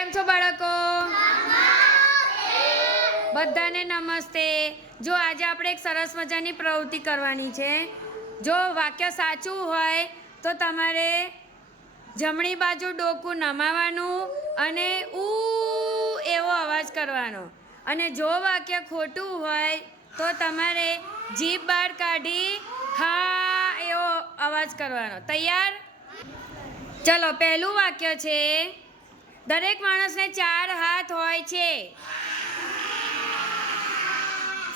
કેમ છો બાળકો? બધાને નમસ્તે. જો આજે આપણે એક સરસ મજાની પ્રવૃત્તિ કરવાની છે. જો વાક્ય સાચું હોય તો તમારે જમણી બાજુ ડોકું નમાવાનું અને એવો અવાજ કરવાનો, અને જો વાક્ય ખોટું હોય તો તમારે જીભ બહાર કાઢી હા એવો અવાજ કરવાનો. તૈયાર? ચલો, પહેલું વાક્ય છે, દરેક માણસને 4 હાથ હોય છે.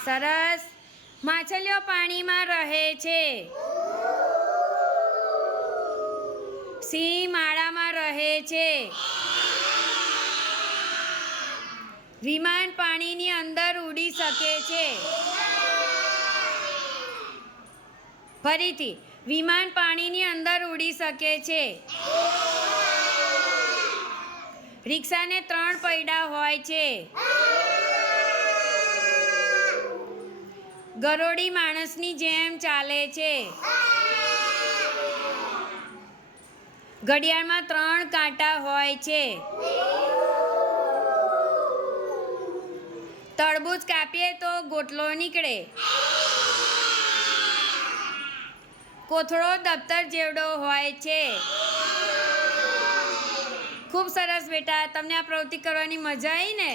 સરસ. માછલીઓ પાણીમાં રહે છે. સિંહ માળામાં રહે છે. વિમાન પાણીની અંદર ઉડી શકે છે. ફરીથી, વિમાન પાણીની અંદર ઉડી શકે છે. રિક્ષાને 3 પૈડા હોય છે. ગરોળી માણસની જેમ ચાલે છે. ઘડિયાળમાં 3 કાંટા હોય છે. તરબૂચ કાપીએ તો ગોટલો નીકળે. કોથળો દફતર જેવડો હોય છે. ખૂબ સરસ બેટા, તમને આ પ્રવૃત્તિ કરવાની મજા આવી ને?